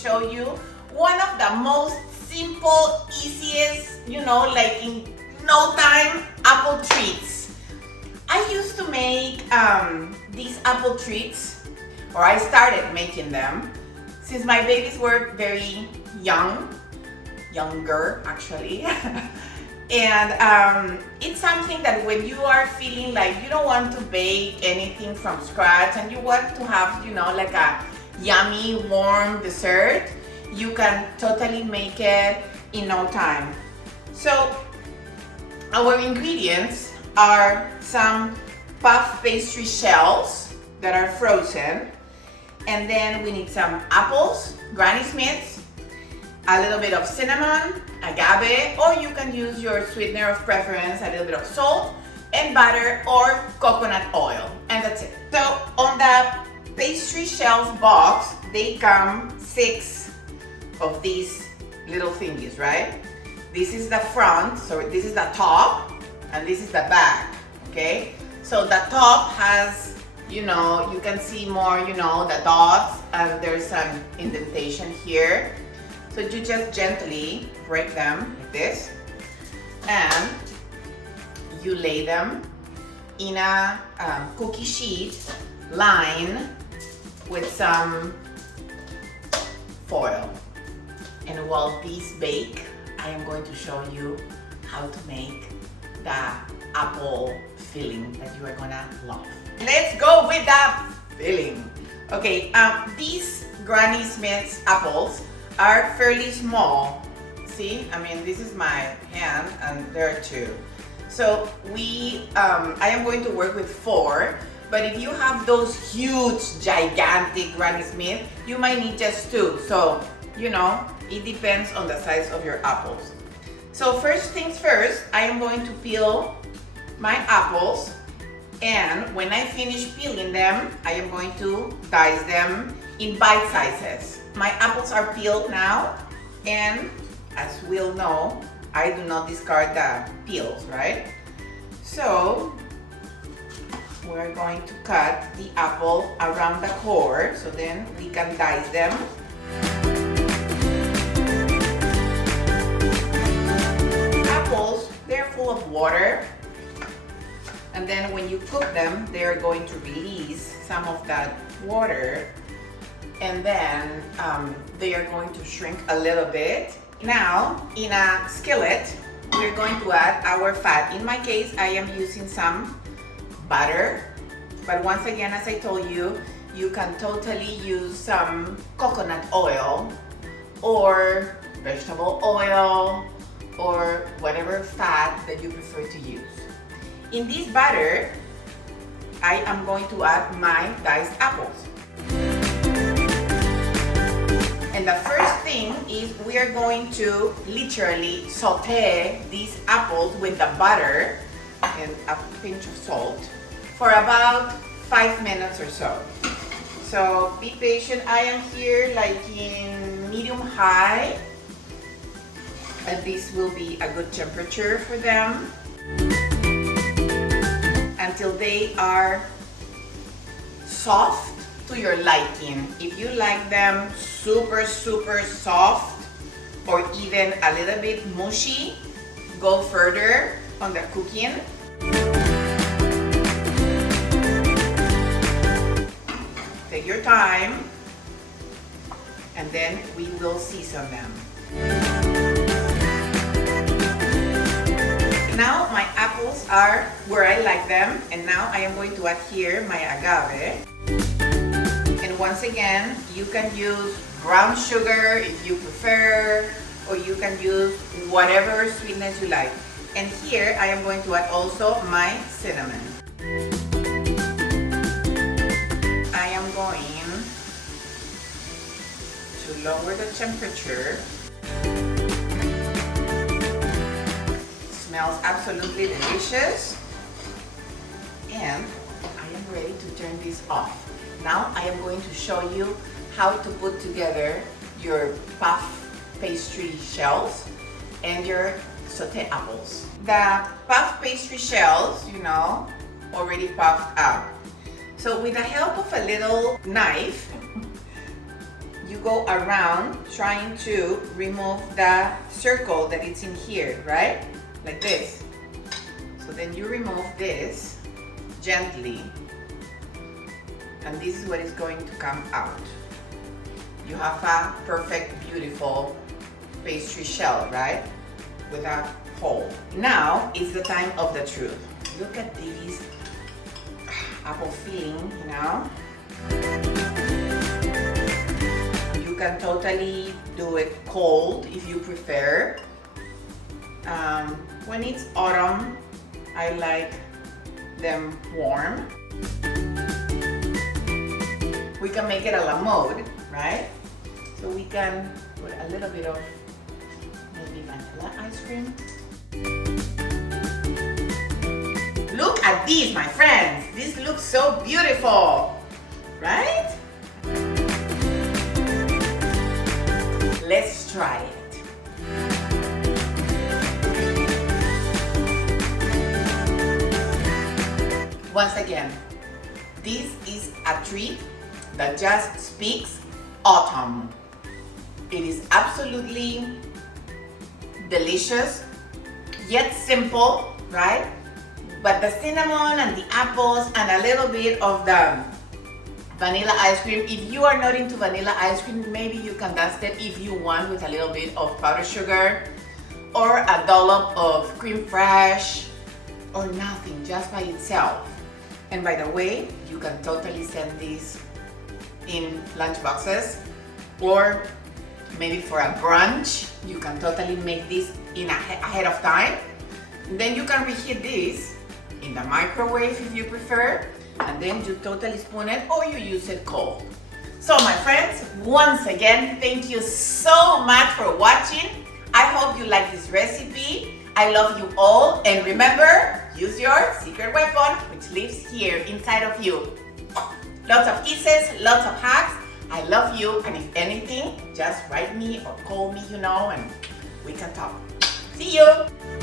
show you one of the most simple, easiest, like in no time, apple treats. I used to make these apple treats, or I started making them since my babies were very younger actually. And it's something that when you are feeling like you don't want to bake anything from scratch and you want to have, like a yummy, warm dessert, you can totally make it in no time. So our ingredients are some puff pastry shells that are frozen, and then we need some apples, Granny Smiths, a little bit of cinnamon, agave, or you can use your sweetener of preference, a little bit of salt and butter or coconut oil, and that's it. So on the pastry shells box, they come 6 of these little thingies, right? This is the front, so this is the top, and this is the back, okay? So the top has, you can see more, the dots, and there's an indentation here. So you just gently break them like this, and you lay them in a cookie sheet lined with some foil. And while these bake, I am going to show you how to make the apple filling that you are gonna love. Let's go with the filling. Okay, these Granny Smith's apples are fairly small. See, this is my hand and there are 2. So I am going to work with 4, but if you have those huge, gigantic Granny Smith, you might need just 2. So, it depends on the size of your apples. So first things first, I am going to peel my apples, and when I finish peeling them, I am going to dice them in bite sizes. My apples are peeled now, and as we'll know, I do not discard the peels, right? So we're going to cut the apple around the core so then we can dice them. Apples, they're full of water, and then when you cook them, they're going to release some of that water, and then they are going to shrink a little bit. Now, in a skillet, we're going to add our fat. In my case, I am using some butter, but once again, as I told you, you can totally use some coconut oil or vegetable oil or whatever fat that you prefer to use. In this butter, I am going to add my diced apples. And the first thing is we are going to literally saute these apples with the butter and a pinch of salt for about 5 minutes or so. So be patient. I am here like in medium-high, and this will be a good temperature for them until they are soft to your liking. If you like them super soft or even a little bit mushy, go further on the cooking. Take your time, and then we will season them. Now my apples are where I like them, and now I am going to add here my agave. And once again, you can use brown sugar if you prefer, or you can use whatever sweetness you like. And here I am going to add also my cinnamon. I am going to lower the temperature. It smells absolutely delicious. And I am ready to turn this off. Now I am going to show you how to put together your puff pastry shells and your sauté apples. The puff pastry shells, already puffed up. So with the help of a little knife, you go around trying to remove the circle that it's in here, right? Like this. So then you remove this gently, and this is what is going to come out. You have a perfect, beautiful pastry shell, right? With a hole. Now is the time of the truth. Look at these apple filling, you know? You can totally do it cold if you prefer. When it's autumn, I like them warm. We can make it a la mode, right? So we can put a little bit of maybe vanilla ice cream. Look at these, my friends. This looks so beautiful, right? Let's try it. Once again, this is a treat that just speaks autumn. It is absolutely delicious, yet simple, right? But the cinnamon and the apples and a little bit of the vanilla ice cream. If you are not into vanilla ice cream, maybe you can dust it if you want with a little bit of powdered sugar or a dollop of creme fraiche or nothing, just by itself. And by the way, you can totally send these in lunch boxes, or maybe for a brunch, you can totally make this ahead of time. And then you can reheat this in the microwave if you prefer, and then you totally spoon it or you use it cold. So my friends, once again, thank you so much for watching. I hope you like this recipe. I love you all, and remember, use your secret weapon, which lives here inside of you. Lots of kisses, lots of hugs. I love you, and if anything, just write me or call me, you know, and we can talk. See you!